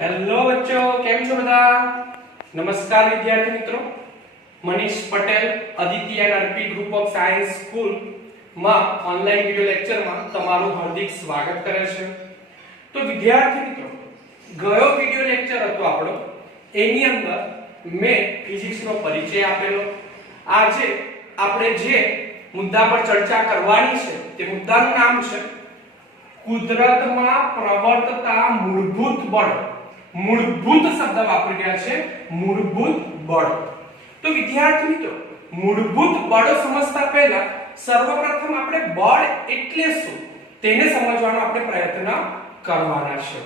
Hello બચ્ચો, કેમ છો બધા? નમસ્કાર વિદ્યાર્થી મિત્રો, Manish Patel Aditya NRP group of science school માં ઓનલાઈન વિડિયો લેક્ચરમાં તમારું હાર્દિક સ્વાગત કરે છે. તો વિદ્યાર્થી મિત્રો, ગયો વિડિયો લેક્ચર હતો આપણો, એની અંદર મેં ફિઝિક્સ નો પરિચય આપેલો. આજે આપણે જે મુદ્દા પર ચર્ચા કરવાની છે તે મુદ્દાનું નામ છે કુદરતમાં પ્રવર્તતા મૂળભૂત બળ. મૂળભૂત શબ્દ વાપરી રહ્યા છે, મૂળભૂત બળ. તો વિદ્યાર્થી મિત્રો, મૂળભૂત બળો સમજતા પહેલા સર્વપ્રથમ આપણે બળ એટલે શું તેને સમજવાનો આપણે પ્રયત્ન કરવાના છે.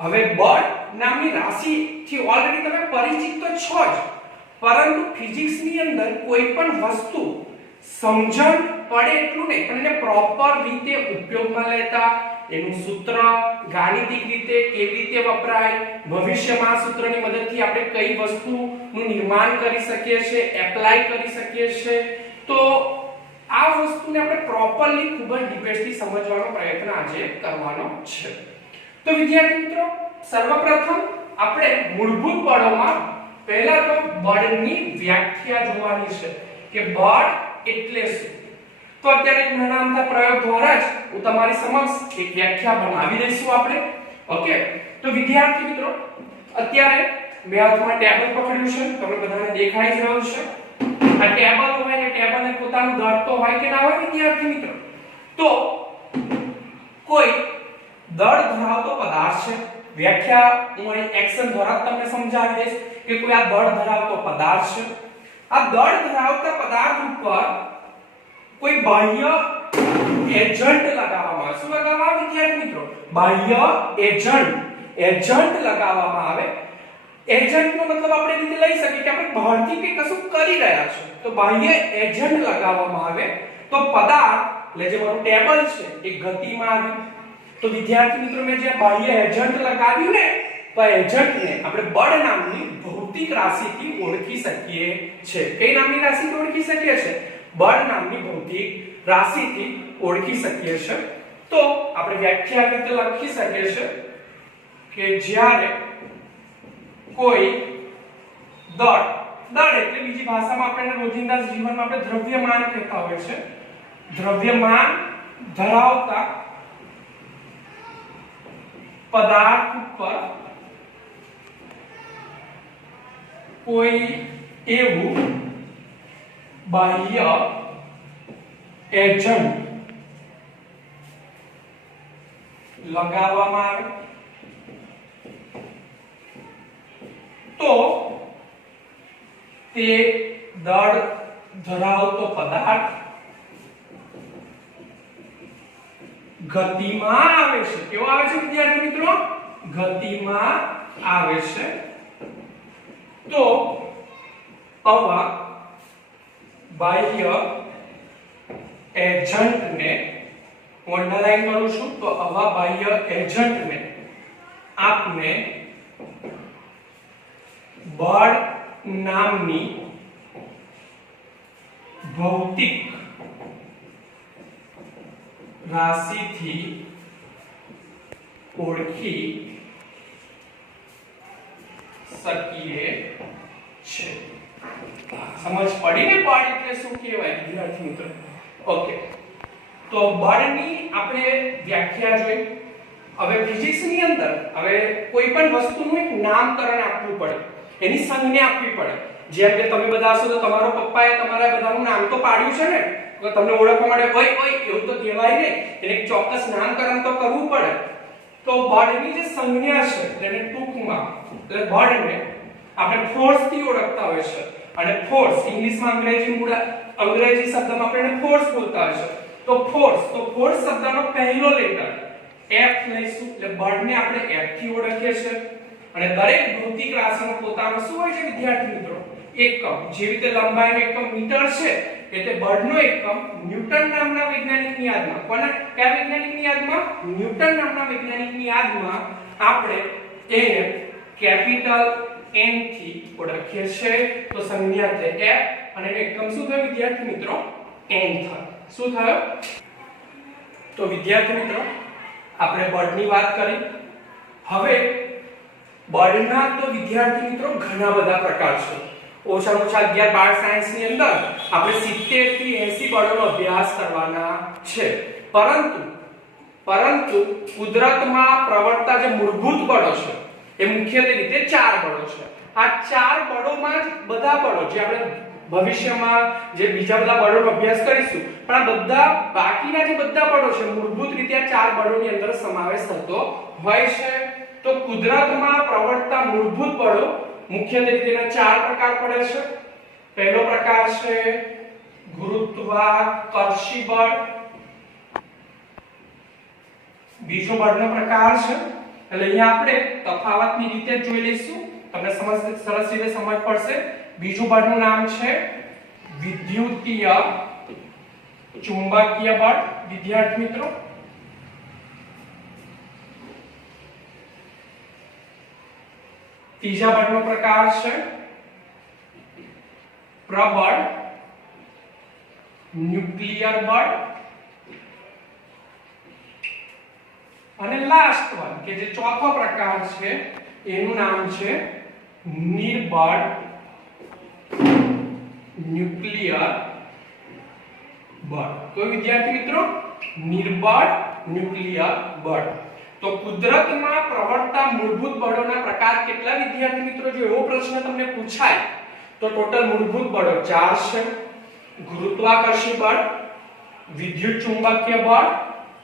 હવે બળ નામની રાશિથી ઓલરેડી તમે પરિચિત તો છો જ, પરંતુ ફિઝિક્સની અંદર કોઈ પણ વસ્તુ સમજણ પડે એટલું નહીં, પણ એને પ્રોપર રીતે ઉપયોગમાં લેતા, એનું સૂત્ર ગાણિતિક રીતે કેવી રીતે વપરાય, ભવિષ્યમાં સૂત્રની મદદથી આપણે કઈ વસ્તુનું નિર્માણ કરી શકીએ છીએ, એપ્લાય કરી શકીએ છીએ, તો આ વસ્તુને આપણે પ્રોપરલી ખૂબ જ ડિટેલથી સમજવાનો પ્રયત્ન આજે કરવાનો છે. તો વિદ્યાર્થી મિત્રો, સર્વપ્રથમ આપણે મૂળભૂત બળોમાં પહેલા તો બળની વ્યાખ્યા જોવાની છે કે બળ એટલે શું. તો અત્યારે એક નાના અમથા પ્રયોગ દ્વારા જ હું તમારી સમક્ષ એક વ્યાખ્યા બનાવી દઈશું આપણે. ઓકે, તો વિદ્યાર્થી મિત્રો, અત્યારે મેં હાથમાં ટેબલ પકડ્યું છે, તમને બધાને દેખાઈ જ રહ્યું છે. આ ટેબલ હોય ને, ટેબલને પોતાનું દળ તો હોય કે ના હોય વિદ્યાર્થી મિત્રો? તો કોઈ દળ ધરાવતો પદાર્થ છે. વ્યાખ્યા હું અહીં એક્શન દ્વારા તમને સમજાવી દઈશ કે કોઈ આ દળ ધરાવતો પદાર્થ છે. આ દળ ધરાવતા પદાર્થ ઉપર કોઈ બાહ્ય એજન્ટ લગાવવામાં આવે. શું લગાવવામાં આવે વિદ્યાર્થી મિત્રો? બાહ્ય એજન્ટ લગાવવામાં આવે. એજન્ટ નો મતલબ આપણે રીતે લઈ શકીએ કે આપણે બહારથી કંઈ કશું કરી રહ્યા છે, તો બાહ્ય એજન્ટ લગાવવામાં આવે તો પદાર્થ, એટલે જે મારું ટેબલ છે, એ ગતિમાં આવે. તો વિદ્યાર્થી મિત્રો, મેં જે બાહ્ય એજન્ટ લગાવ્યું ને, તો એજન્ટને આપણે બળ નામની ભૌતિક રાશિથી ઓળખી શકીએ છે. કઈ નામની રાશિથી ઓળખી શકીએ છે? બળ નામની ભૌતિક રાશિથી ઓળખી શકીએ છે. તો આપણે વ્યાખ્યા રીતે લખી શકીએ છે કે જ્યારે કોઈ દળ એટલે બીજી ભાષામાં આપણે રોજિંદા જીવનમાં આપણે દ્રવ્યમાન કહેતા હોય છે, દ્રવ્યમાન ધરાવતા પદાર્થ ઉપર કોઈ એવું બાહ્ય એજન્ટ લગાવવામાં આવે તો તે દળ ધરાવતો પદાર્થ ગતિમાં આવે છે. કેવો આવે છે વિદ્યાર્થી મિત્રો? ગતિમાં આવે છે. તો આવા બાહ્ય એજન્ટને અંડરલાઈન કરું છું. તો આવા બાહ્ય એજન્ટને આપને બળ નામની ભૌતિક રાશિથી ઓળખી શકીએ છે. સમજ પડી ને? બળ એટલે શું કહેવાય વિદ્યાર્થી મિત્રો? ઓકે, તો બળની આપણે વ્યાખ્યા જોઈ. હવે ફિઝિક્સની અંદર હવે કોઈ પણ વસ્તુનું એક નામકરણ આપવું પડે, એની સંજ્ઞા આપવી પડે. જેમ કે તમે બધા હશો તો તમારો પપ્પાએ તમારા બધાનું નામ તો પાડ્યું છે ને, તો તમને ઓળખવા માટે ઓય એવું તો કહેવાય નહીં, એને એક ચોક્કસ નામકરણ તો કરવું પડે. તો બળની જે સંજ્ઞા છે તેને ટૂંકમાં એટલે બળને આપણે ફોર્સ થી ઓળખતા હોય છે. અને ફોર્સ ઇંગ્લિશમાં અંગ્રેજી શબ્દમાં આપણે ફોર્સ બોલતા હોય છે. તો ફોર્સ શબ્દનો પહેલો લેટર F લઈશું, એટલે બળને આપણે F થી ઓળખીએ છીએ. અને દરેક ભૌતિક રાશિનો પોતાનો શું હોય છે વિદ્યાર્થી મિત્રો? એકમ. જેવી રીતે લંબાઈનો એકમ મીટર છે, એટલે બળનો એકમ ન્યૂટન નામના વૈજ્ઞાનિકની યાદમાં, કયા વૈજ્ઞાનિકની યાદમાં? ન્યૂટન નામના વૈજ્ઞાનિકની યાદમાં આપણે એને કેપિટલ N થી ઓળખીએ છીએ. તો સંજ્ઞા છે F અને એનો એકમ શું થયો વિદ્યાર્થી મિત્રો? N થયો. શું થયો? તો વિદ્યાર્થી મિત્રો, આપણે બળની વાત કરી, હવે બળના તો વિદ્યાર્થી મિત્રો ઘણા બધા પ્રકાર છે. ઓછામાં ઓછા 11 12 સાયન્સ ની અંદર આપણે 70 થી 80 બળોનો અભ્યાસ કરવાના છે. પરંતુ કુદરતમાં પ્રવર્તતા જે મૂળભૂત બળો છે એ મુખ્યત્વે રીતે 4 બળો છે. આ 4 બળોમાં જ બધા બળો જે આપણે ભવિષ્યમાં જે બીજા બધા બળોનો અભ્યાસ કરીશું, પણ આ બધા બાકીના જે બધા બળો છે મૂળભૂત રીતે આ 4 બળોની અંદર સમાવેશ થતો હોય છે. તો કુદરતમાં પ્રવર્તતા મૂળભૂત બળો મુખ્યત્વે તેના 4 પ્રકાર પડે છે. પહેલો પ્રકાર છે ગુરુત્વાકર્ષી બળ. બીજો બળનો પ્રકાર છે, એટલે અહીંયા આપણે તફાવતની રીતે જોઈ લઈશું, તમને સરસ રીતે સમજ પડશે. બીજું બળનું નામ છે વિદ્યુતીય ચુંબકીય બળ વિદ્યાર્થી મિત્રો. ત્રીજા બળનો પ્રકાર છે પ્રબળ ન્યુક્લિયર બળ. અને લાસ્ટ વન કે જે ચોથો પ્રકાર છે એનું નામ છે નિર્બળ ન્યુક્લિયર બળ. તો વિદ્યાર્થી મિત્રો નિર્બળ ન્યુક્લિયર બળ. તો કુદરતમાં પ્રવર્તતા મૂળભૂત બળોના પ્રકાર કેટલા વિદ્યાર્થી મિત્રો? જો એવો પ્રશ્ન તમને પૂછાય તો ટોટલ મૂળભૂત બળો 4 છે. ગુરુત્વાકર્ષી બળ, વિદ્યુત ચુંબકીય બળ,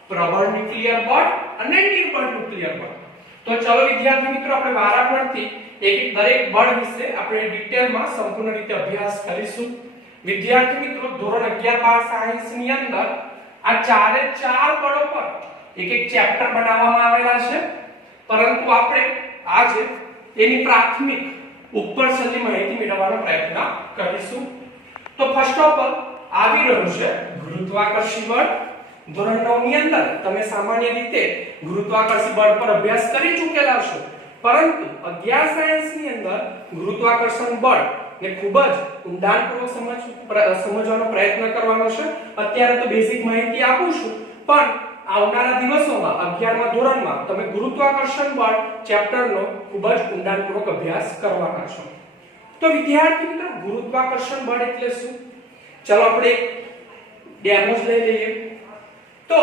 પ્રબળ ન્યુક્લિયર બળ અને નિર્બળ ન્યુક્લિયર બળ. તો ચલો વિદ્યાર્થી મિત્રો આપણે વારાફરતી એક દરેક બળ વિશે આપણે ડિટેલમાં સંપૂર્ણ રીતે અભ્યાસ કરીશું. વિદ્યાર્થી મિત્રો ધોરણ 11 12 સાયન્સ ની અંદર આ ચારે 4 બળો પર એક ચેપ્ટર બનાવવામાં આવેલા છે, પરંતુ આપણે આજે એની પ્રાથમિક ઉપરછલ્લી માહિતી મેળવવાનો પ્રયત્ન કરીશું. તો ફર્સ્ટ ઓફ ઓલ આવી રહ્યું છે ગુરુત્વાકર્ષી બળ. ધોરણ 9 ની અંદર તમે સામાન્ય રીતે ગુરુત્વાકર્ષી બળ પર અભ્યાસ કરી ચૂકેલા છો, પરંતુ 11 સાયન્સ ની અંદર ગુરુત્વાકર્ષણ બળ ને ખૂબ જ ઊંડાણપૂર્વક સમજવાનો પ્રયત્ન કરવાનો છે. અત્યારે તો બેઝિક માહિતી આપું છું, પણ આવનારા દિવસોમાં 11મા ધોરણમાં તમે ગુરુત્વાકર્ષણ બળ ચેપ્ટરનો ખૂબ જ ઊંડાણપૂર્વક અભ્યાસ કરવાના છો. તો વિદ્યાર્થી મિત્રો ગુરુત્વાકર્ષણ બળ એટલે શું? ચલો આપણે ડેમોસ લઈ લઈએ. તો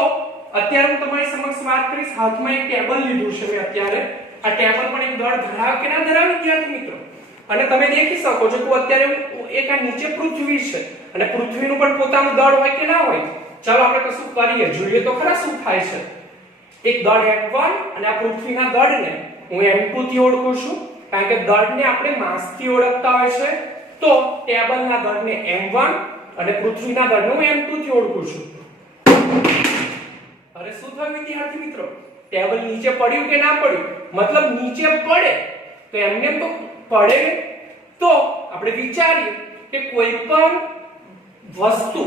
અત્યારે હું તમારી સમક્ષ વાત કરીશ. હાથમાં એક ટેબલ લીધું છે મેં અત્યારે. આ ટેબલ પણ એક દળ ધરાવે કે ના ધરાવે વિદ્યાર્થી મિત્રો? અને તમે દેખી શકો છો કે અત્યારે એક આ નીચે પૃથ્વી છે અને પૃથ્વીનું પણ પોતાનું દળ હોય કે ના હોય? ચાલો આપણે કશું કરીએ, જોઈએ તો ખરા શું થાય છે. એક દળ m1 અને આ પૃથ્વીના દળને હું m2 થી ઓળખું છું, કારણ કે દળને આપણે માસ થી ઓળખતા હોય છે. તો ટેબલના દળને m1 અને પૃથ્વીના દળને હું m2 થી ઓળખું છું. અરે શું થયું વિદ્યાર્થી મિત્રો? ટેબલ નીચે પડ્યું કે ના પડ્યું? મતલબ નીચે પડે તો એમને તો પડે. તો આપણે વિચારીએ કે કોઈ પણ વસ્તુ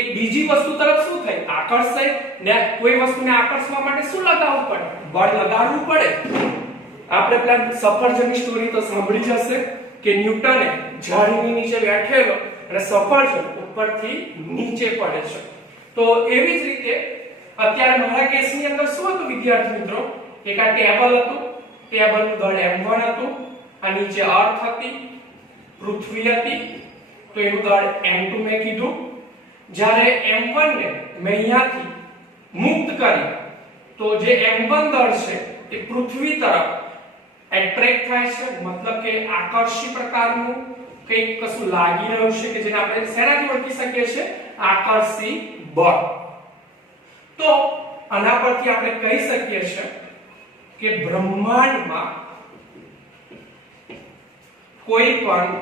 એક બીજી વસ્તુ તરફ શું થાય? આકર્ષાય. ને કોઈ વસ્તુને આકર્ષવા માટે શું લગાવવું પડે? બળ લગાડવું પડે. આપણે પેલા સફરજનની સ્ટોરી તો સાંભળી જ હશે કે ન્યૂટને ઝાડની નીચે બેઠેલો અને સફરજન ઉપરથી નીચે પડે છે. તો એવી જ રીતે અત્યારે મારા કેસની અંદર શું હતું વિદ્યાર્થી મિત્રો? એક આ ટેબલ હતું, ટેબલનું દળ m1 હતું, આ નીચે અર્થ હતી, પૃથ્વી હતી, તો એનું દળ m2 મેં કીધું. જ્યારે m1 ને મેં અહીંયાથી મુક્ત કરી તો જે m1 દળ છે એ પૃથ્વી તરફ એટ્રેક્ટ થાય છે, મતલબ કે આકર્ષી પ્રકારનું કંઈક કશું લાગી રહ્યું છે કે જેને આપણે શેનાથી ઓળખી શકીએ છીએ? આકર્ષી બળ. તો આના પરથી આપણે કહી શકીએ છીએ કે બ્રહ્માંડમાં કોઈ પણ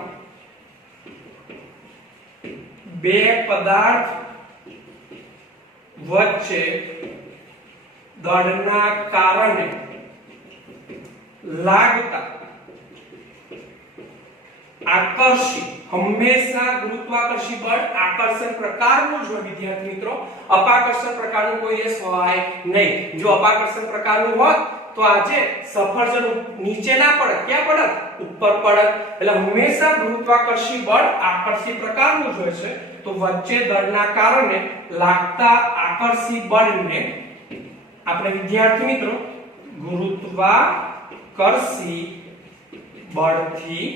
બે પદાર્થ વચ્ચે દળના કારણે લાગતા આકર્ષી હંમેશા ગુરુત્વાકર્ષી બળ આકર્ષણ પ્રકારનું જ હોય વિદ્યાર્થી મિત્રો. અપાકર્ષણ પ્રકારનું કોઈ એ હોય નહીં. જો અપાકર્ષણ પ્રકારનું હોત તો આજે સફરજન નીચે ના પડે, ક્યાં પડત? ઉપર પડત. એટલે હંમેશા ગુરુત્વાકર્ષી બળ આકર્ષી પ્રકારનું જ હોય છે. તો વચ્ચે દળના કારણે લાગતા આકર્ષી બળને આપણે વિદ્યાર્થી મિત્રો ગુરુત્વાકર્ષી બળથી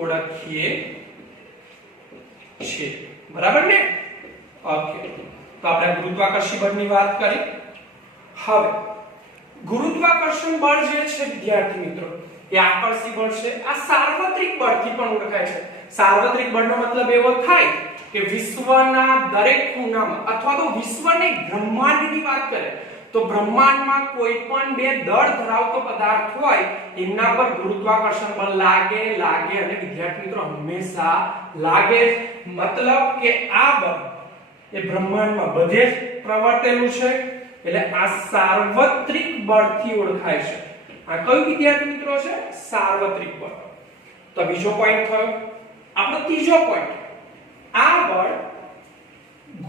ઓળખીએ છીએ, બરાબર ને? ઓકે, તો આપણે ગુરુત્વાકર્ષી બળની વાત કરી. હવે ગુરુત્વાકર્ષણ બળ જે છે વિદ્યાર્થી મિત્રો એ આકર્ષી બળ છે. આ સાર્વત્રિક બળથી પણ ઓળખાય છે. સાર્વત્રિક બળનો મતલબ એવો થાય કે વિશ્વના દરેક ખૂણામાં અથવા તો વિશ્વની બ્રહ્માંડની વાત કરે તો બ્રહ્માંડમાં કોઈ પણ બે દળ ધરાવતો પદાર્થ હોય એમના પર ગુરુત્વાકર્ષણ બળ લાગે અને વિદ્યાર્થી મિત્રો હંમેશા લાગે. મતલબ કે આ બળ એ બ્રહ્માંડમાં બધે જ પ્રવર્તેલું છે, એટલે આ સાર્વત્રિક બળથી ઓળખાય છે. આ કયું વિદ્યાર્થી મિત્રો છે? સાર્વત્રિક બળ. તો બીજો પોઈન્ટ થયો. આપણો ત્રીજો પોઈન્ટ, આ બળ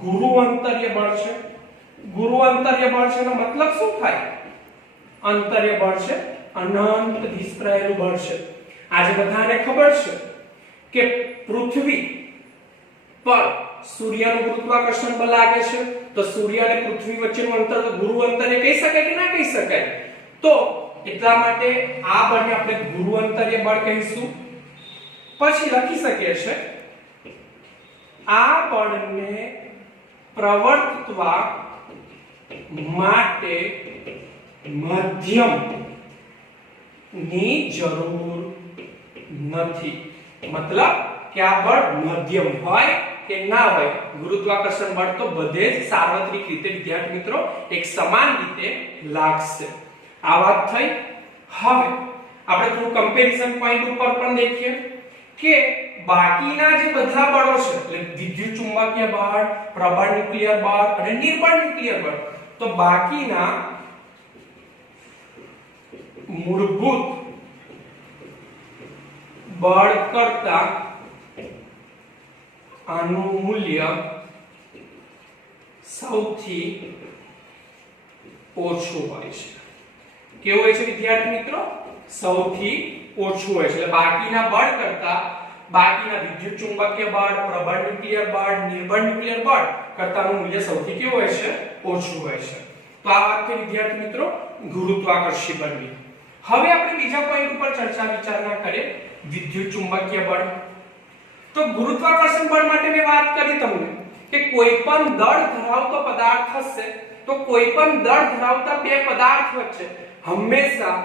ગુરુઅંતર્ય બળ છે. ગુરુઅંતર્ય બળ છે એનો મતલબ શું થાય? અંતર્ય બળ છે, અનંત વિસ્તરેલું બળ છે. આજે બધાને ખબર છે કે પૃથ્વી પર સૂર્યનું ગુરુત્વાકર્ષણ બળ લાગે છે, તો સૂર્ય અને પૃથ્વી વચ્ચેનું અંતર ગુરુઅંતર્ય કહી શકાય કે ના કહી શકાય? તો એટલા માટે આ બળને આપણે ગુરુઅંતર્ય બળ કહીશું. પછી લખી શકીએ છે આ બળને પ્રવર્તવા માટે માધ્યમ ની જરૂર નથી. મતલબ કે આ બળ મધ્યમ હોય કે ના હોય, ગુરુત્વાકર્ષણ બળ તો બધે જ સાર્વત્રિક રીતે વિદ્યાર્થી મિત્રો એક સમાન રીતે લાગશે. આ વાત થઈ. હવે આપણે થોડું કમ્પેરિઝન પોઈન્ટ ઉપર પણ દેખીએ કે બાકીના જે બધા બળો છે એટલે વિદ્યુત ચુંબકીય બળ, પ્રબળ ન્યુક્લિયર બળ અને નિર્બળ ન્યુક્લિયર બળ, તો બાકીના મૂળભૂત બળ કરતા આનું મૂલ્ય સૌથી ઓછું હોય છે. કેવું હોય છે વિદ્યાર્થી મિત્રો? સૌથી ઓછું હોય છે. એટલે બાકીના બળ કરતા, બાકીના વિદ્યુત ચુંબકીય બળ, પ્રબળ ન્યુક્લિયર બળ, નિર્બળ ન્યુક્લિયર બળ કરતાનું મૂલ્ય સૌથી કેવું હોય છે? ઓછું હોય છે. તો આ વાત થઈ વિદ્યાર્થી મિત્રો ગુરુત્વાકર્ષી બળની. હવે આપણે બીજા પોઈન્ટ ઉપર ચર્ચા વિચારણા કરીએ, વિદ્યુત ચુંબકીય બળ. તો ગુરુત્વાકર્ષણ બળ માટે મેં વાત કરી તમને કે કોઈ પણ દળ ધરાવતો પદાર્થ હશે તો કોઈ પણ દળ ધરાવતા બે પદાર્થ વચ્ચે હંમેશા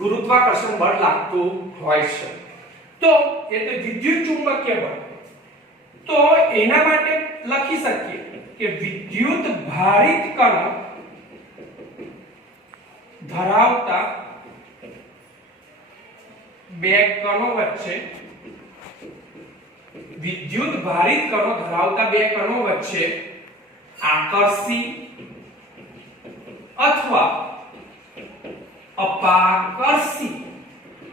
ગુરુત્વાકર્ષણ બળ લાગતું હોય છે. તો એટલે વિદ્યુત ચુંબકીય બળ, તો એના માટે લખી શકીએ કે વિદ્યુત ભારિત કણો ધરાવતા બે કણો વચ્ચે, વિદ્યુત ભારિત કણો ધરાવતા બે કણો વચ્ચે આકર્ષી અથવા અપાકર્ષી,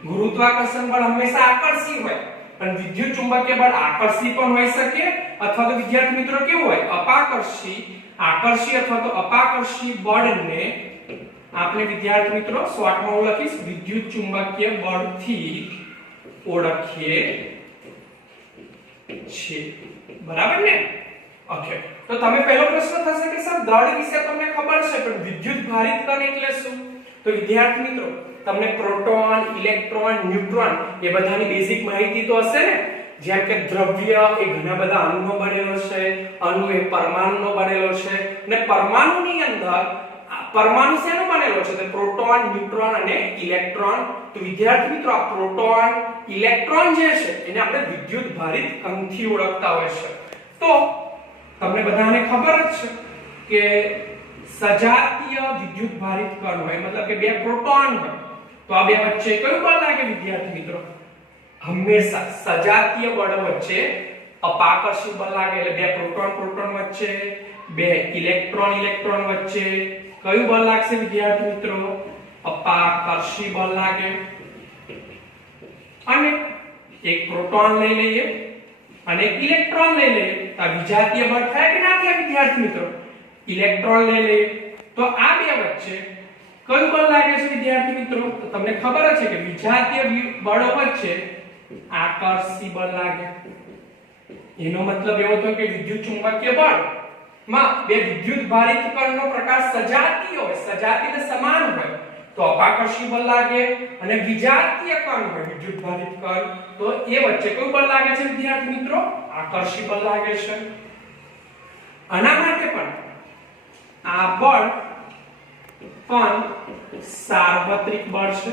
ગુરુત્વાકર્ષણ બળ હંમેશા આકર્ષી હોય પણ વિદ્યુત ચુંબકીય બળ આકર્ષી પણ હોઈ શકે અથવા તો વિદ્યાર્થી મિત્રો કેવું હોય? અપાકર્ષી. આકર્ષી અથવા તો અપાકર્ષી બળને આપણે વિદ્યાર્થી મિત્રો શોર્ટમાં હું લખીશ વિદ્યુત ચુંબકીય બળથી ઓળખીએ છીએ, બરાબર ને? ઓકે, તો તમે પહેલો પ્રશ્ન થશે કે સર દળ વિશે તમને ખબર છે પણ વિદ્યુત ભારિત કણ એટલે શું? તો વિદ્યાર્થી મિત્રો તમને પ્રોટોન, ઇલેક્ટ્રોન, ન્યુટ્રોન એ બધાની બેઝિક માહિતી તો હશે ને? જેમ કે દ્રવ્ય એ ઘણા બધા અણુનો બનેલો છે, અણુ એ પરમાણુનો બનેલો છે, અને પરમાણુની અંદર પરમાણુ શેનો બનેલો છે? તો પ્રોટોન, ન્યુટ્રોન અને ઇલેક્ટ્રોન. તો વિદ્યાર્થી મિત્રો આ પ્રોટોન, ઇલેક્ટ્રોન જે છે એને આપણે વિદ્યુત ભારિત કણથી ઓળખતા હોય છે. તો તમને બધાને ખબર જ છે કે સજાતીય વિદ્યુત ભારિત કણ હોય, મતલબ કે બે પ્રોટોન હોય તો આ બે વચ્ચે કયું બળ લાગે વિદ્યાર્થી મિત્રો? હંમેશા સજાતીય બળ વચ્ચે અપાકર્ષી બળ લાગે. એટલે બે પ્રોટોન પ્રોટોન વચ્ચે, બે ઇલેક્ટ્રોન ઇલેક્ટ્રોન વચ્ચે કયું બળ લાગશે વિદ્યાર્થી મિત્રો? અપાકર્ષી બળ લાગે. અને એક પ્રોટોન લઈ લઈએ અને એક ઇલેક્ટ્રોન લઈ લઈએ તો આ વિજાતીય બળ થાય કે ના થાય વિદ્યાર્થી મિત્રો? ઇલેક્ટ્રોન લઈ લઈએ તો આ બે વચ્ચે કયું બળ લાગે છે વિદ્યાર્થી મિત્રો? તો તમને ખબર છે કે વિજાતીય બળો વચ્ચે આકર્ષી બળ લાગે. એનો મતલબ એવો થયો કે વિદ્યુત ચુંબકીય બળ માં બે વિદ્યુત ભારિત કણનો પ્રકાર સજાતીય હોય, સજાતીય સમાન હોય તો અપાકર્ષી બળ લાગે, અને વિજાતીય કણ હોય વિદ્યુત ભારિત કણ તો એ વચ્ચે કયું બળ લાગે છે વિદ્યાર્થી મિત્રો? આકર્ષી બળ લાગે છે. આના માટે પણ આ બળ પણ સાર્વત્રિક બળ છે,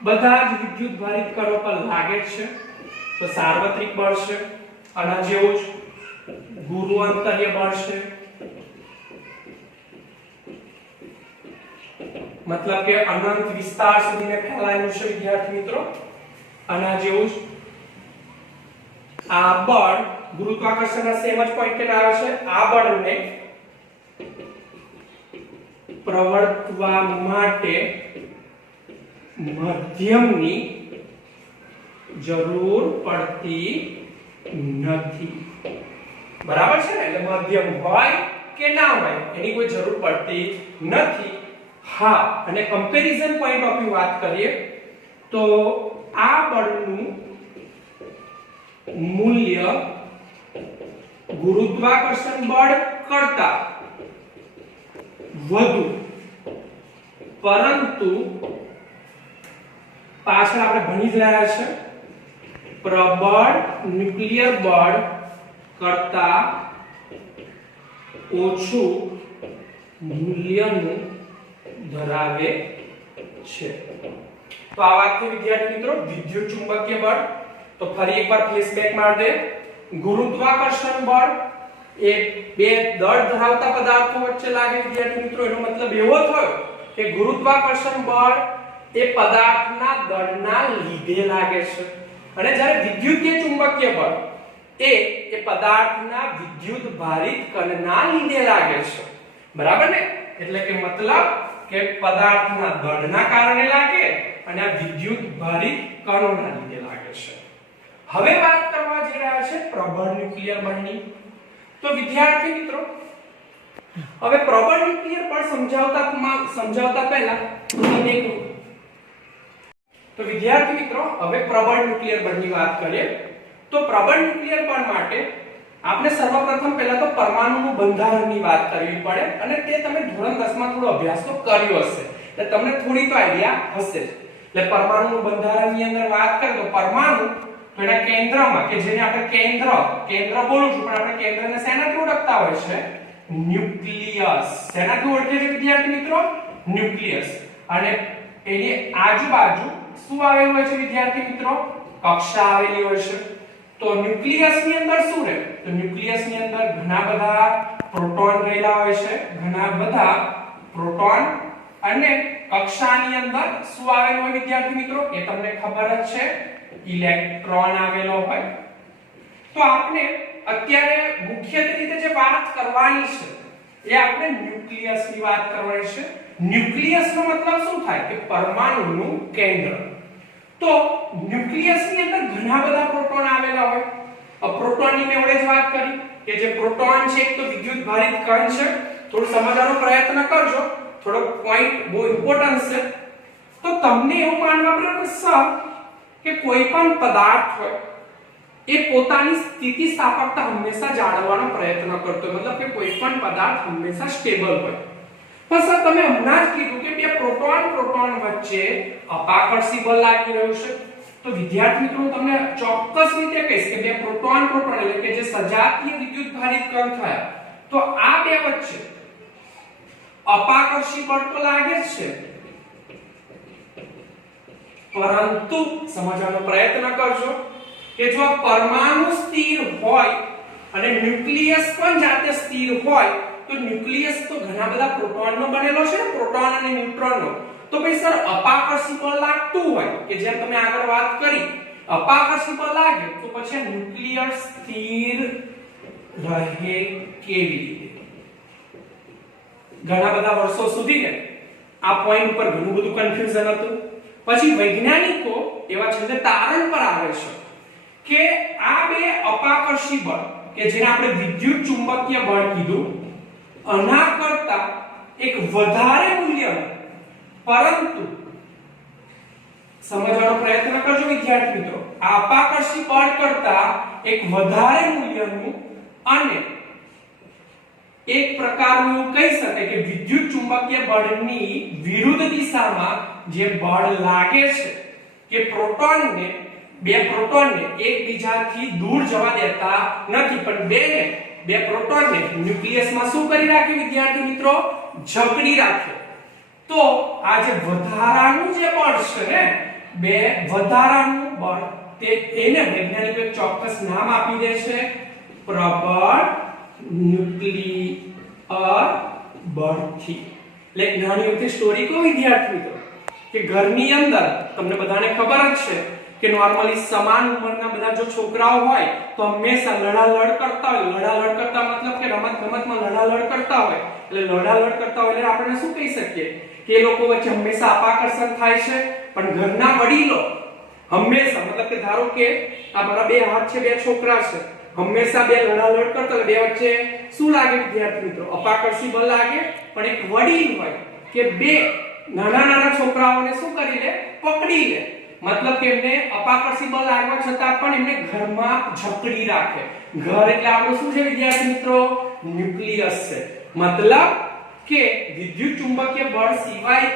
બધા જ વિદ્યુત ભારિત કણો પર લાગે છે તો સાર્વત્રિક બળ છે. આના જેવું જ ગુરુઅંતરીય બળ છે, મતલબ કે અનંત વિસ્તાર સુધીને ફેલાયેલું છે વિદ્યાર્થી મિત્રો. આના જેવું જ આ બળ ગુરુત્વાકર્ષણના સેમ જ પોઈન્ટ પર આવે છે. આ બળને પ્રવર્તવા માટે માધ્યમની જરૂર પડતી નથી. બરાબર છે ને? એટલે માધ્યમ હોય કે ના હોય એની કોઈ જરૂર પડતી નથી. હા, અને કમ્પેરિઝન પોઈન્ટ ઓફ વ્યૂ વાત કરીએ તો આ બળનું મૂલ્ય ગુરુત્વાકર્ષણ બળ કરતા વધુ, પરંતુ પાછળ આપણે ભણી જ રહ્યા છે પ્રબળ ન્યુક્લિયર બળ કરતા ઓછું મૂલ્યનું ધરાવે છે. તો આ વાત થી વિદ્યાર્થી મિત્રો વિદ્યુત ચુંબકીય બળ. તો ફરી એકવાર ફ્લેશબેક માર દે. ગુરુત્વાકર્ષણ બળ એ બે દળ ધરાવતા પદાર્થો વચ્ચે લાગે વિદ્યાર્થી મિત્રો. એનો મતલબ એવો થયો કે ગુરુત્વાકર્ષણ બળ એ પદાર્થના દળના લીધે લાગે છે, અને જ્યારે વિદ્યુતીય ચુંબકીય બળ એ પદાર્થના વિદ્યુત ભારિત કણના લીધે લાગે છે. બરાબર ને? એટલે કે મતલબ કે પદાર્થના દળના કારણે લાગે અને આ વિદ્યુત ભારિત કણોના લીધે લાગે છે. હવે વાત કરવા જઈ રહ્યા છે પ્રબળ ન્યુક્લિયર બળની. તો વિદ્યાર્થી મિત્રો હવે પ્રબળ ન્યુક્લિયર બળ સમજાવતા પહેલા તો વિદ્યાર્થી મિત્રો હવે પ્રબળ ન્યુક્લિયર બળની વાત કરીએ તો પ્રબળ ન્યુક્લિયર બળ માટે આપણે સર્વપ્રથમ પહેલા તો પરમાણુનું બંધારણની વાત કરવી પડે, અને તે તમે ધોરણ 10 માં થોડો અભ્યાસ તો કર્યો હશે એટલે તમને થોડી તો આઈડિયા હશે. એટલે પરમાણુનું બંધારણની અંદર વાત કરીએ તો પરમાણુ તો એના કેન્દ્રમાં કે જેને આપણે કેન્દ્ર બોલું છું પણ આપણે કેન્દ્રને શેનાથી ઓળખતા હોય છે? ન્યુક્લિયસ. શેનાથી ઓળખે છે વિદ્યાર્થી મિત્રો? ન્યુક્લિયસ. અને એની આજુબાજુ શું આવેલું હોય છે વિદ્યાર્થી મિત્રો? કક્ષા આવેલી હોય છે. તો ન્યુક્લિયસ ની અંદર શું રહે? તો ન્યુક્લિયસ ની અંદર ઘણા બધા પ્રોટોન રહેલા હોય છે, ઘણા બધા પ્રોટોન, અને કક્ષાની અંદર શું આવેલું હોય વિદ્યાર્થી મિત્રો? એ તમને ખબર જ છે, ઇલેક્ટ્રોન આવેલો હોય. તો આપણે અત્યારે મુખ્યત્વે રીતે જે વાત કરવાની છે એ આપણે ન્યુક્લિયસ ની વાત કરવાની છે. ન્યુક્લિયસ નો મતલબ શું થાય? કે પરમાણુનું કેન્દ્ર. તો ન્યુક્લિયસ ની અંદર ઘણા બધા પ્રોટોન આવેલા હોય. પ્રોટોન ની મેં ઓળે જ વાત કરી કે જે પ્રોટોન છે એક તો વિદ્યુત ભારિત કણ છે. થોડું સમજવાનો પ્રયત્ન કરજો, થોડો પોઈન્ટ બહુ ઇમ્પોર્ટન્ટ છે. તો તમને એવું માનવા પડે કે સર કે કોઈ પણ પદાર્થ હોય એ પોતાની સ્થિતિસ્થાપકતા હંમેશા જાળવવાનો પ્રયત્ન કરતો હોય, મતલબ કે કોઈ પણ પદાર્થ હંમેશા સ્ટેબલ હોય. પણ સર તમે હમણાં જ કીધું કે બે પ્રોટોન વચ્ચે અપાકર્ષી બળ લાગી રહ્યું છે. તો વિદ્યાર્થી મિત્રો હું તમને ચોક્કસ રીતે કહીશ કે બે પ્રોટોન એટલે કે જે સજાતીય વિદ્યુત ભારિત કણ થયા તો આ બે વચ્ચે અપાકર્ષી બળ તો લાગે જ છે, પરંતુ સમજવાનો પ્રયત્ન કરજો કે જો આ પરમાણુ સ્થિર હોય અને ન્યુક્લિયસ પણ જાતે સ્થિર હોય તો ન્યુક્લિયસ તો ઘણા બધા પ્રોટોનનો બનેલો છે ને, પ્રોટોન અને ન્યુટ્રોનનો. તો ભાઈ સર અપાકર્ષી બળ લાગતું હોય કે જેમ તમે આગળ વાત કરી અપાકર્ષી બળ લાગે તો પછી ન્યુક્લિયસ સ્થિર રહે કેવી રીતે? ઘણા બધા વર્ષો સુધી ને આ પોઈન્ટ ઉપર ઘણું બધું કન્ફ્યુઝન હતું. પછી વૈજ્ઞાનિકો એવા છેલ્લે તારણ પર આવે છે કે આ બે અપાકર્ષી બળ કે જેને આપણે વિદ્યુત ચુંબકીય બળ કીધું આના કરતા એક વધારે મૂલ્યનું, પરંતુ સમજવાનો પ્રયત્ન કરજો વિદ્યાર્થી મિત્રો, આ અપાકર્ષી બળ કરતા એક વધારે મૂલ્યનું અને એક પ્રકારનું એવું કહી શકાય કે વિદ્યુત ચુંબકીય બળની વિરુદ્ધ દિશામાં જે બળ લાગે છે કે બે પ્રોટોનને એકબીજાથી દૂર જવા દેતા નથી, પણ બે પ્રોટોનને ન્યુક્લિયસમાં શું કરી રાખે વિદ્યાર્થી મિત્રો? જકડી રાખે. તો આ જે વધારાનું જે બળ છે ને, વધારાનું બળ, એને વૈજ્ઞાનિકો ચોક્કસ નામ આપી દે છે પ્રબળ ન્યુક્લિયર બળથી. એટલે નાની એવી સ્ટોરી કહો વિદ્યાર્થી મિત્રો કે ઘરની અંદર તમને બધાને ખબર જ છે કે નોર્મલી સમાન ઉંમરના બધા જો છોકરાઓ હોય તો હંમેશા લડાલડ કરતા હોય. લડાલડ કરતા મતલબ કે રમતગમતમાં લડાલડ કરતા હોય. એટલે લડાલડ કરતા હોય એટલે આપણે શું કહી શકીએ કે એ લોકો વચ્ચે હંમેશા અપાકર્ષણ થાય છે. પણ ઘરના વડીલો હંમેશા, મતલબ કે ધારો કે આ મારા બે હાથ છે, બે છોકરા છે, હંમેશા બે લડાલડ કરતા હોય, બે વચ્ચે શું લાગે વિદ્યાર્થી મિત્રો? અપાકર્ષી બળ લાગે. પણ એક વડીલ હોય કે બે નાના છોકરાઓને શું કરી લે? પકડી લે. મતલબ કે એમને અપાકર્ષી બળ લાગવા છતાં પણ એમને ઘરમાં જકડી રાખે. ઘર એટલે આપણું શું છે વિદ્યાર્થી મિત્રો? ન્યુક્લિયસ છે. મતલબ કે વિદ્યુત ચુંબકીય બળ સિવાય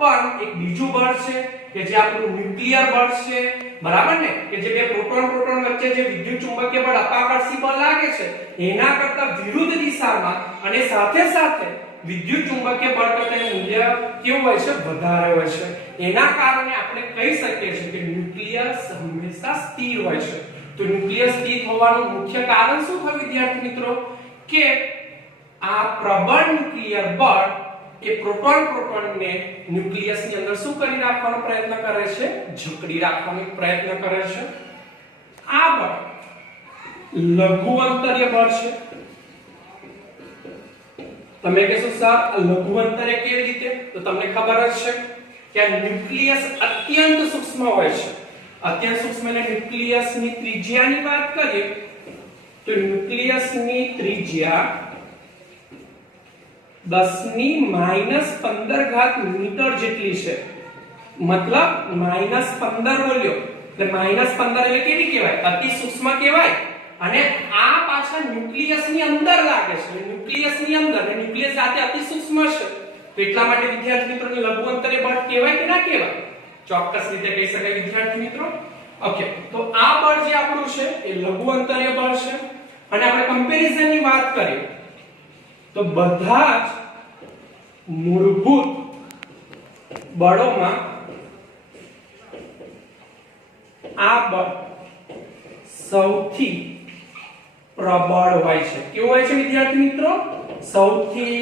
પણ એક બીજું બળ છે કે જે આપણું ન્યુક્લિયર બળ છે, બરાબર ને? કે જે બે પ્રોટોન વચ્ચે જે વિદ્યુત ચુંબકીય બળ અપાકર્ષી બળ લાગે છે એના કરતા વિરુદ્ધ દિશામાં અને સાથે વિદ્યુત ચુંબકીય બળ કરતા મૂલ્ય કેવું હોય છે? વધારે હોય છે. એના કારણે આપણે કહી શકીએ છીએ કે ન્યુક્લિયસ હંમેશા સ્થિર હોય છે. તો ન્યુક્લિયસ સ્થિર હોવાનું મુખ્ય કારણ શું થયું વિદ્યાર્થી મિત્રો? કે આ પ્રબળ ન્યુક્લિયર બળ એ પ્રોટોનને ન્યુક્લિયસની અંદર શું કરી રાખવાનો પ્રયત્ન કરે છે? જકડી રાખવાનો પ્રયત્ન કરે છે. આ બળ લઘુ અંતરીય બળ છે. તમે કહેશો સર લઘુ અંતરે કેવી રીતે? તો તમને ખબર જ છે કે આ ન્યુક્લિયસ અત્યંત સૂક્ષ્મ હોય છે. અત્યંત સૂક્ષ્મ એટલે ન્યુક્લિયસની ત્રિજ્યાની વાત કરીએ તો ન્યુક્લિયસની ત્રિજ્યા 10⁻15 મીટર જેટલી છે. મતલબ -15 બોલ્યો એટલે -15 એટલે કેવી કહેવાય? અતિ સૂક્ષ્મ કહેવાય. અને આ પાછા ન્યુક્લિયસની અંદર લાગે છે. ન્યુક્લિયસની અંદર, ન્યુક્લિયસ સાથે અતિ સૂક્ષ્મ છે. તો એટલા માટે વિદ્યાર્થી મિત્રોને લઘુ અંતરીય બળ કહેવાય કે ના કહેવાય? ચોક્કસ રીતે કહી શકાય વિદ્યાર્થી મિત્રો. ઓકે, તો આ બળ જે આપણું છે એ લઘુ અંતરીય બળ છે. અને આપણે કમ્પેરિઝનની વાત કરીએ તો બધા જ મૂળભૂત બળોમાં આ બળ સૌથી પ્રબળ હોય છે. કેવું હોય છે વિદ્યાર્થી મિત્રો? સૌથી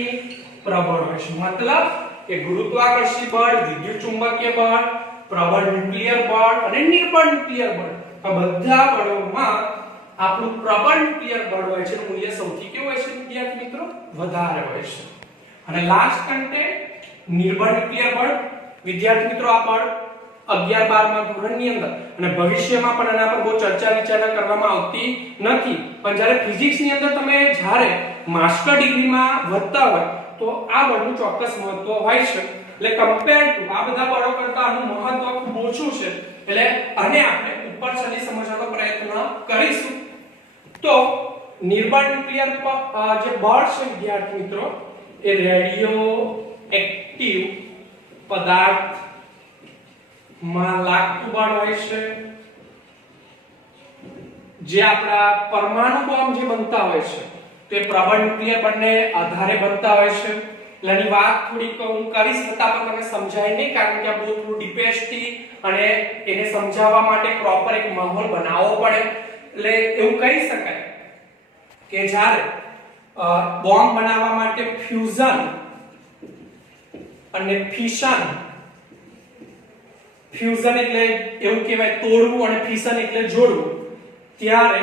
પ્રબળ હોય છે. મતલબ કે ગુરુત્વાકર્ષી બળ, વિદ્યુત ચુંબકીય બળ, પ્રબળ ન્યુક્લિયર બળ અને નિર્બળ ન્યુક્લિયર બળ, આ બધા બળોમાં આપણું પ્રબળ ન્યુક્લિયર બળ હોય છે મૂલ્ય સૌથી કેવું હોય છે વિદ્યાર્થી મિત્રો? વધારે હોય છે. અને લાસ્ટ કન્ટેન્ટ નિર્બળ ન્યુક્લિયર બળ. વિદ્યાર્થી મિત્રો આ બળ 11-12 ધોરણની અંદર અને ભવિષ્યમાં પણ આના પર બહુ ચર્ચા વિચારણા કરવામાં આવતી નથી, પણ જ્યારે ફિઝિક્સની અંદર તમે જ્યારે માસ્ટર ડિગ્રીમાં વધતા હોય તો આ બળનું ચોક્કસ મહત્વ હોય છે. એટલે કમ્પેર ટુ આ બધા બળો કરતા આનું મહત્વ ખૂબ ઓછું છે. એટલે આને આપણે ઉપર સુધી સમજવાનો પ્રયત્ન કરીશું. તો નિર્બળ ન્યુક્લિયર જે બળ છે વિદ્યાર્થી મિત્રો એ રેડિયો એક્ટિવ પદાર્થ માં લાગતું બળ હોય છે. જે આપણા પરમાણુ બોમ્બ જે બનતા હોય છે તે પ્રબળ ન્યુક્લિયર બળને આધારે બનતા હોય છે. એની વાત થોડીક હું કરીશ છતાં પણ તમને સમજાય નહીં, કારણ કે આ બહુ થોડું ડીપેસ્ટથી અને એને સમજાવવા માટે પ્રોપર એક માહોલ બનાવવો પડે. એટલે એવું કહી શકાય કે જ્યારે બોમ્બ બનાવવા માટે ફ્યુઝન અને ફિશન, ફ્યુઝન એટલે એવું કહેવાય તોડવું અને ફિશન એટલે જોડવું, ત્યારે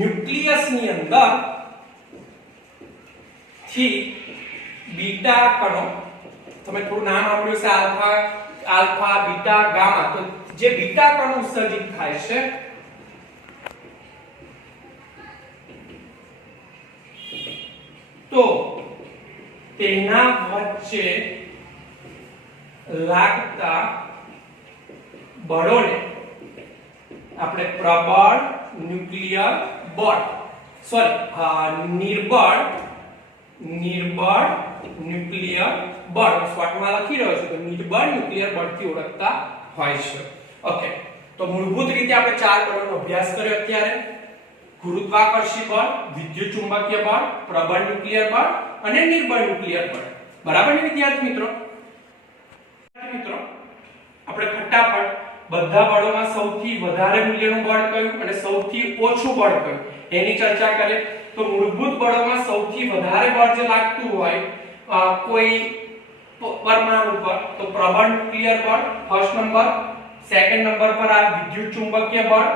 ન્યુક્લિયસની અંદર થી બીટા કણો, તમે થોડું નામ સાંભળ્યું છે આલ્ફા બીટા ગામા, તો જે બીટા કણો ઉત્સર્જિત થાય છે તો તેના વચ્ચે લાગતા બળોને આપણે પ્રબળ ન્યુક્લિયર બળ નિર્બળ ન્યુક્લિયર બળ શોર્ટમાં લખી રહ્યો છું તો નિર્બળ ન્યુક્લિયર બળથી ઓળખતા હોય છે. ઓકે, તો મૂળભૂત રીતે આપણે ચાર બળોનો અભ્યાસ કર્યો અત્યારે. ગુરુત્વાકર્ષી બળ, વિદ્યુત ચુંબકીય બળ, પ્રબળ ન્યુક્લિયર બળ અને નિર્બળ ન્યુક્લિયર બળ. બરાબર ને વિદ્યાર્થી મિત્રો? આપણે ફટાફટ બધા બળોમાં સૌથી વધારે મૂલ્યનું બળ કયું અને સૌથી ઓછું બળ કયું એની ચર્ચા કરીએ. તો મૂળભૂત બળોમાં સૌથી વધારે બળ જે લાગતું હોય કોઈ પરમાણુ પર તો પ્રબળ ન્યુક્લિયર બળ ફર્સ્ટ નંબર, સેકન્ડ નંબર પર આવે વિદ્યુત ચુંબકીય બળ,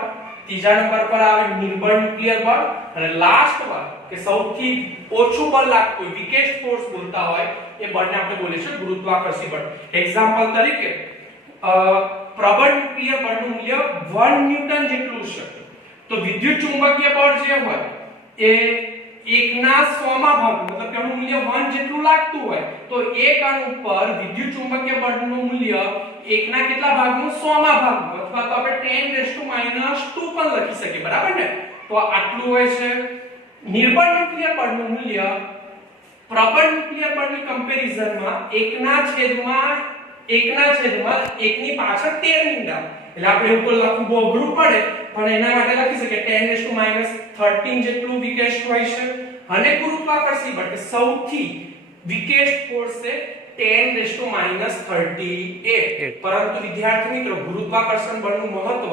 ત્રીજા નંબર પર આવે નિર્બળ ન્યુક્લિયર બળ અને લાસ્ટ બળ કે સૌથી ઓછું બળ લાગતું હોય વીકેસ્ટ ફોર્સ બોલતા હોય એ બળને આપણે બોલીશું ગુરુત્વાકર્ષી બળ. એક્ઝામ્પલ તરીકે પ્રબળ ન્યુક્લિયર બળનું મૂલ્ય 1 ન્યૂટન જેટલું છે. તો વિદ્યુત ચુંબકીય બળ જે હોય એ 1/100 ભાગ મતલબ કે એનું મૂલ્ય 1 જેટલું લાગતું હોય તો 1 અણુ પર વિદ્યુત ચુંબકીય બળનું મૂલ્ય 1 ના કેટલા ભાગનું 100 ભાગનું અથવા તો આપણે 10⁻² પણ લખી શકીએ. બરાબર ને? તો આટલું હોય છે. નિર્બળ ન્યુક્લિયર બળનું મૂલ્ય પ્રબળ ન્યુક્લિયર બળની કમ્પેરિઝનમાં 1/1 ની પાછળ 13 મીંડા. એટલે આપણે ઉપર લખવું બહુ અઘરું પડે પણ એના માટે લખી શકીએ 10⁻13 જેટલું વીકેસ્ટ હોય છે. અને ગુરુત્વાકર્ષી બળ કે સૌથી વીકેસ્ટ ફોર્સ છે 10⁻38. પરંતુ વિદ્યાર્થી મિત્રો ગુરુત્વાકર્ષણ બળનું મહત્વ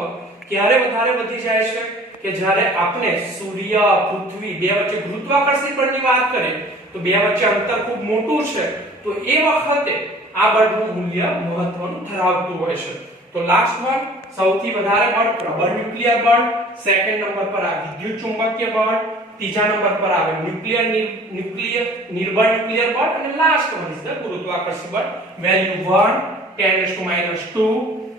ક્યારે વધારે વધી જાય છે કે જ્યારે આપણે સૂર્ય, પૃથ્વી બે વચ્ચે ગુરુત્વાકર્ષણ બળની વાત કરીએ તો બે વચ્ચે અંતર ખૂબ મોટું છે તો એ વખતે આ બળનું મૂલ્ય મહત્વનું ધરાવતું હોય છે. તો લાસ્ટ વન સૌથી વધારે બળ પ્રબળ ન્યુક્લિયર બળ, સેકન્ડ નંબર પર આવે વિદ્યુત ચુંબકીય બળ, ત્રીજા નંબર પર આવે નિર્બળ ન્યુક્લિયર બળ અને લાસ્ટ વન ઇઝ ધ ગુરુત્વાકર્ષી બળ. વેલ્યુ 1 10⁻²,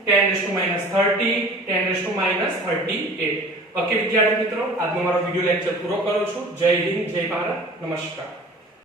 10⁻30, 10⁻38. ઓકે વિદ્યાર્થી મિત્રો, આજનો મારો વિડિયો લેક્ચર પૂરો કરું છું. જય હિન્દ, જય ભારત, નમસ્કાર.